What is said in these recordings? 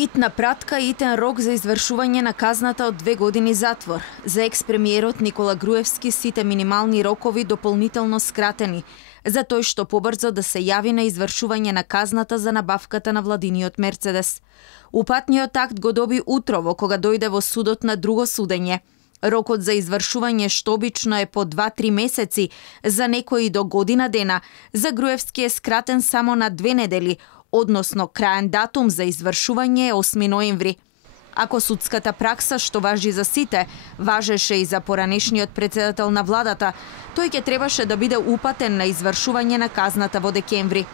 Итна пратка и итен рок за извршување на казната од 2 години затвор. За екс-премиерот Никола Груевски сите минимални рокови дополнително скратени, за тој што побрзо да се јави на извршување на казната за набавката на владиниот Мерцедес. Упатниот акт го доби утрово, кога дојде во судот на друго судење. Рокот за извршување, што обично е по 2-3 месеци, за некои до година дена, за Груевски е скратен само на 2 недели, односно краен датум за извршување е 8 ноември. Ако судската пракса, што важи за сите, важеше и за поранешниот председател на владата, тој ќе требаше да биде упатен на извршување на казната во декември.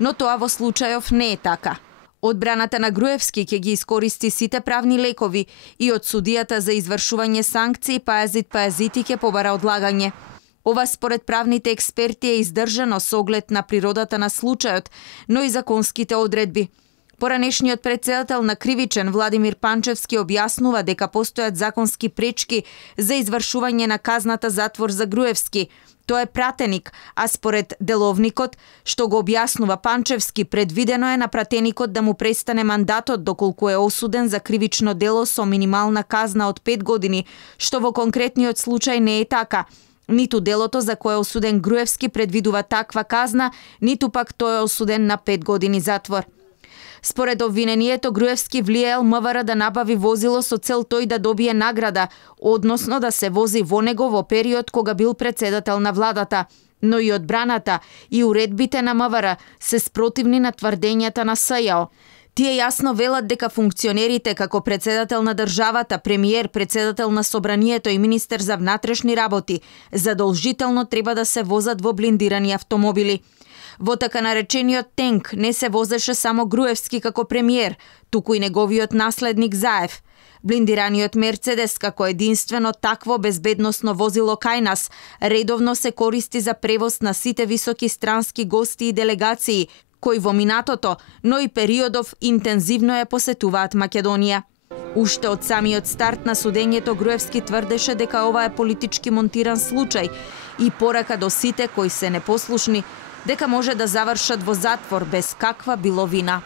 Но тоа во случајов не е така. Одбраната на Груевски ќе ги искористи сите правни лекови и од судијата за извршување санкции Пајазит Пајазити ќе побара одлагање. Ова според правните експерти е издржано со оглед на природата на случајот, но и законските одредби. Поранешниот председател на Кривичен Владимир Панчевски објаснува дека постојат законски пречки за извршување на казната затвор за Груевски. Тоа е пратеник, а според деловникот, што го објаснува Панчевски, предвидено е на пратеникот да му престане мандатот доколку е осуден за кривично дело со минимална казна од 5 години, што во конкретниот случај не е така. Ниту делото за кое е осуден Груевски предвидува таква казна, ниту пак тој е осуден на 5 години затвор. Според обвинението, Груевски влиел МВР да набави возило со цел тој да добие награда, односно да се вози во него во период кога бил председател на владата. Но и одбраната и уредбите на МВР се спротивни на тврдењата на СЈО. Тие јасно велат дека функционерите како председател на државата, премиер, председател на собранието и министер за внатрешни работи задолжително треба да се возат во блиндирани автомобили. Во така наречениот тенк не се возеше само Груевски како премиер, туку и неговиот наследник Заев. Блиндираниот Мерцедес како единствено такво безбедносно возило кај нас редовно се користи за превоз на сите високи странски гости и делегации, кои во минатото, но и периодов интензивно ја посетуваат Македонија. Уште од самиот старт на судењето Груевски тврдеше дека ова е политички монтиран случај и порака до сите кои се непослушни дека може да завршат во затвор без каква било вина.